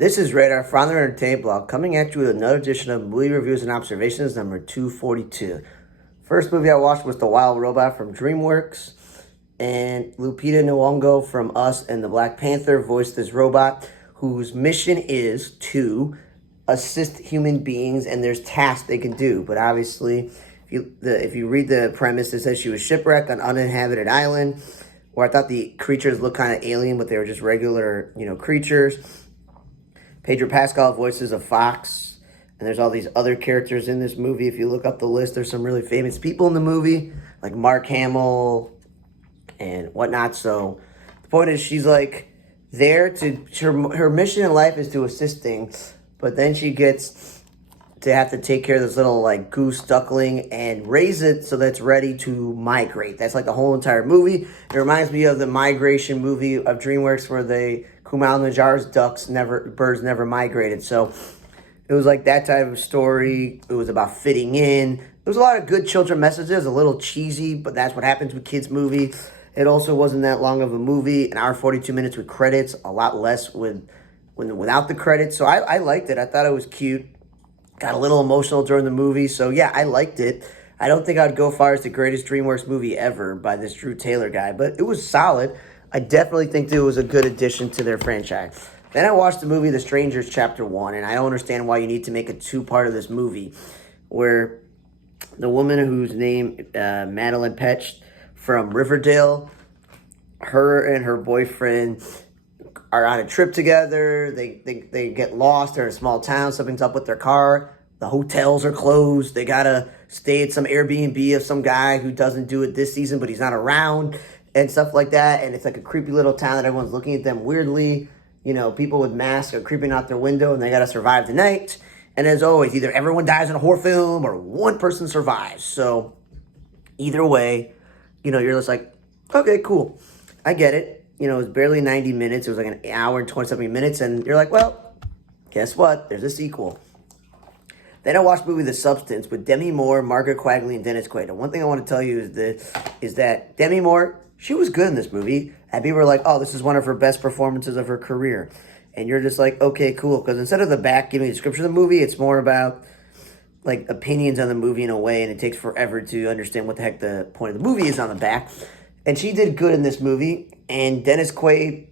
This is Radar, founder of Entertainment Blog, coming at you with another edition of Movie Reviews and Observations number 242. First movie I watched was The Wild Robot from DreamWorks, and Lupita Nyong'o from Us and the Black Panther voiced this robot whose mission is to assist human beings, and there's tasks they can do. But obviously, if you read the premise, it says she was shipwrecked on an uninhabited island, where I thought the creatures looked kind of alien, but they were just regular, creatures. Pedro Pascal voices a fox, and there's all these other characters in this movie. If you look up the list, there's some really famous people in the movie, like Mark Hamill and whatnot. So the point is, she's like there to, her mission in life is to assist things, but then she gets to have to take care of this little like goose duckling and raise it so that it's ready to migrate. That's like the whole entire movie. It reminds me of the migration movie of DreamWorks where Kumail Nanjiani's birds never migrated. So it was like that type of story. It was about fitting in. There was a lot of good children messages, a little cheesy, but that's what happens with kids' movies. It also wasn't that long of a movie, an hour 42 minutes with credits, a lot less without the credits. So I liked it. I thought it was cute. Got a little emotional during the movie. So yeah, I liked it. I don't think I'd go far as the greatest DreamWorks movie ever by this Drew Taylor guy, but it was solid. I definitely think it was a good addition to their franchise. Then I watched the movie The Strangers Chapter 1, and I don't understand why you need to make a two-part of this movie where the woman whose name, Madeline Petch from Riverdale, her and her boyfriend are on a trip together. They get lost. They're in a small town. Something's up with their car. The hotels are closed. They got to stay at some Airbnb of some guy who doesn't do it this season, but he's not around and stuff like that. And it's like a creepy little town that everyone's looking at them weirdly. People with masks are creeping out their window, and they got to survive the night. And as always, either everyone dies in a horror film or one person survives. So either way, you're just like, okay, cool. I get it. It was barely 90 minutes. It was like an hour and 20-something minutes. And you're like, well, guess what? There's a sequel. Then I watched the movie The Substance with Demi Moore, Margaret Qualley, and Dennis Quaid. And one thing I want to tell you is that Demi Moore, she was good in this movie. And people were like, oh, this is one of her best performances of her career. And you're just like, okay, cool. Because instead of the back giving a description of the movie, it's more about like opinions on the movie in a way. And it takes forever to understand what the heck the point of the movie is on the back. And she did good in this movie. And Dennis Quaid,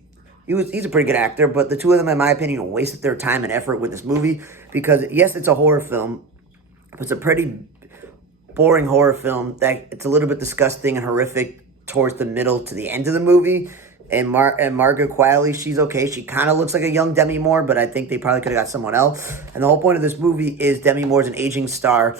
he's a pretty good actor, but the two of them, in my opinion, wasted their time and effort with this movie because, yes, it's a horror film, but it's a pretty boring horror film that it's a little bit disgusting and horrific towards the middle to the end of the movie. And Margaret Qualley, she's okay. She kind of looks like a young Demi Moore, but I think they probably could have got someone else. And the whole point of this movie is Demi Moore's an aging star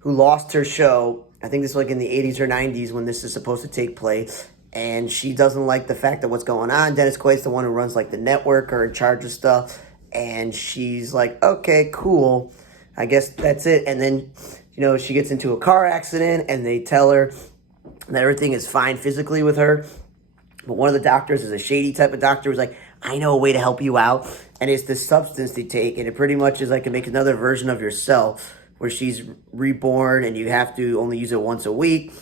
who lost her show. I think this is like in the 80s or 90s when this is supposed to take place. And she doesn't like the fact that what's going on. Dennis Quaid's the one who runs like the network or in charge of stuff. And she's like, okay, cool. I guess that's it. And then, she gets into a car accident and they tell her that everything is fine physically with her. But one of the doctors is a shady type of doctor who's like, I know a way to help you out. And it's this substance they take. And it pretty much is like to make another version of yourself where she's reborn and you have to only use it once a week.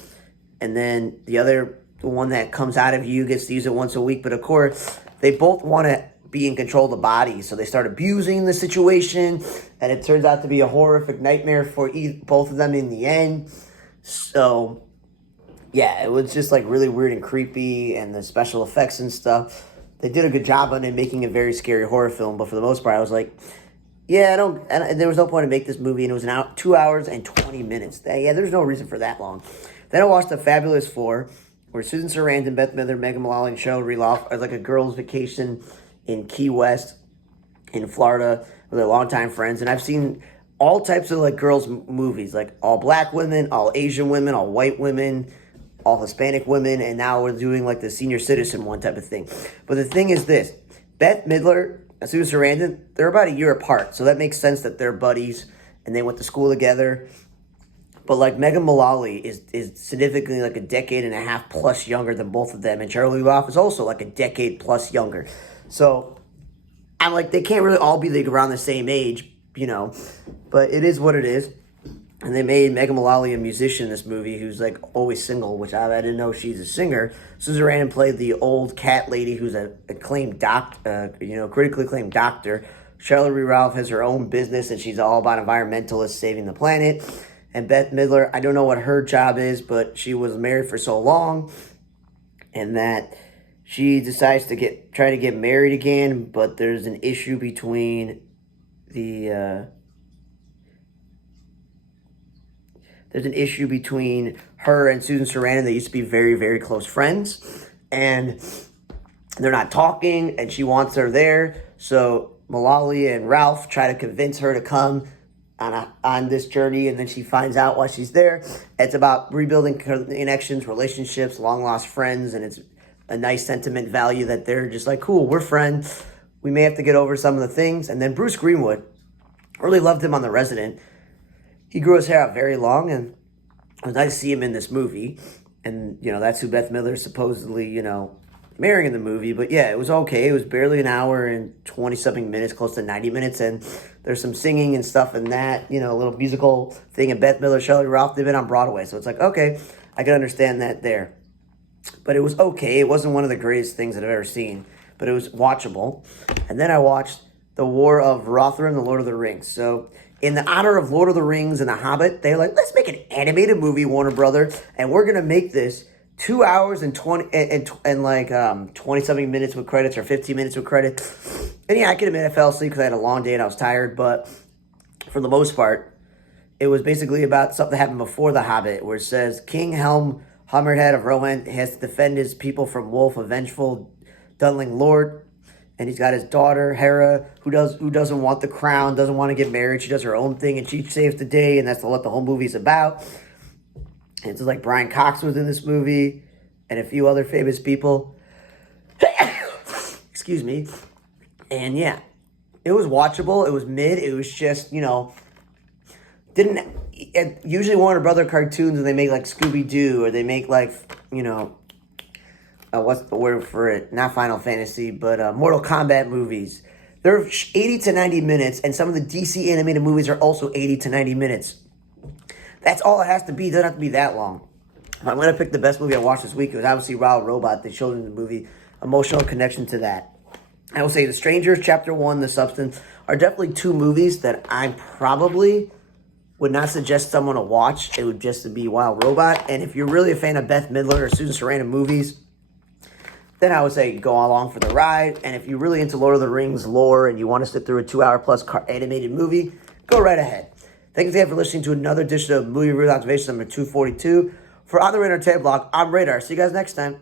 And then the one that comes out of you gets to use it once a week. But of course, they both want to be in control of the body. So they start abusing the situation. And it turns out to be a horrific nightmare for both of them in the end. So, yeah, it was just like really weird and creepy. And the special effects and stuff. They did a good job on it, making a very scary horror film. But for the most part, I was like, yeah, there was no point to make this movie. And it was 2 hours and 20 minutes. There's no reason for that long. Then I watched The Fabulous Four, where Susan Sarandon, Bette Midler, Megan Mullally, and Cheryl Reloff are like a girls' vacation in Key West in Florida with their longtime friends. And I've seen all types of like girls' movies, like all black women, all Asian women, all white women, all Hispanic women, and now we're doing like the senior citizen one type of thing. But the thing is this, Bette Midler and Susan Sarandon, they're about a year apart, so that makes sense that they're buddies and they went to school together. But like Megan Mullally is significantly like a decade and a half plus younger than both of them. And Cheryl Reloff is also like a decade plus younger. So I'm like, they can't really all be like around the same age, But it is what it is. And they made Megan Mullally a musician in this movie who's like always single, which I didn't know she's a singer. Susan Sarandon played the old cat lady who's a acclaimed critically acclaimed doctor. Shelley Ralph has her own business, and she's all about environmentalists saving the planet. And Bette Midler, I don't know what her job is, but she was married for so long, and that she decides to try to get married again, but there's an issue between her and Susan Sarandon. They used to be very, very close friends, and they're not talking, and she wants her there. So Mullally and Ralph try to convince her to come on this journey, and then she finds out why she's there. It's about rebuilding connections, relationships, long-lost friends, and it's a nice sentiment value that they're just like, cool, we're friends. We may have to get over some of the things. And then Bruce Greenwood, really loved him on The Resident. He grew his hair out very long, and it was nice to see him in this movie. And, that's who Bette Midler is supposedly, marrying in the movie. But yeah, it was okay. It was barely an hour and 20-something minutes, close to 90 minutes. And there's some singing and stuff in that, a little musical thing. And Bette Midler, Shelley Ralph, they've been on Broadway. So it's like, okay, I can understand that there. But it was okay. It wasn't one of the greatest things that I've ever seen, but it was watchable. And then I watched The War of Rothran, The Lord of the Rings. So in the honor of Lord of the Rings and The Hobbit, they're like, let's make an animated movie, Warner Brothers, and we're going to make this 2 hours and 20-something minutes with credits, or 15 minutes with credits. And yeah, I can admit I fell asleep because I had a long day and I was tired, but for the most part, it was basically about something that happened before The Hobbit, where it says King Helm Hammerhead of Rohan has to defend his people from Wolf, a vengeful Dunling Lord. And he's got his daughter, Hera, who doesn't want the crown, doesn't want to get married. She does her own thing, and she saves the day, and that's what the whole movie's about. And it's like Brian Cox was in this movie, and a few other famous people. Excuse me. And yeah, it was watchable. It was mid. It was just, usually Warner Brother cartoons, and they make like Scooby-Doo, or they make like, what's the word for it? Not Final Fantasy, but Mortal Kombat movies. They're 80 to 90 minutes, and some of the DC animated movies are also 80 to 90 minutes. That's all it has to be. It doesn't have to be that long. If I'm going to pick the best movie I watched this week, it was obviously Wild Robot. They showed in the movie. Emotional connection to that. I will say The Strangers, Chapter 1, The Substance, are definitely two movies that I probably would not suggest someone to watch. It would just be Wild Robot. And if you're really a fan of Bette Midler or Susan Sarandon movies, then I would say go along for the ride. And if you're really into Lord of the Rings lore and you want to sit through a 2-hour-plus animated movie, go right ahead. Thank you again for listening to another edition of Movie Review Observation number 242. For On the Radar Entertainment Blog, I'm Radar. See you guys next time.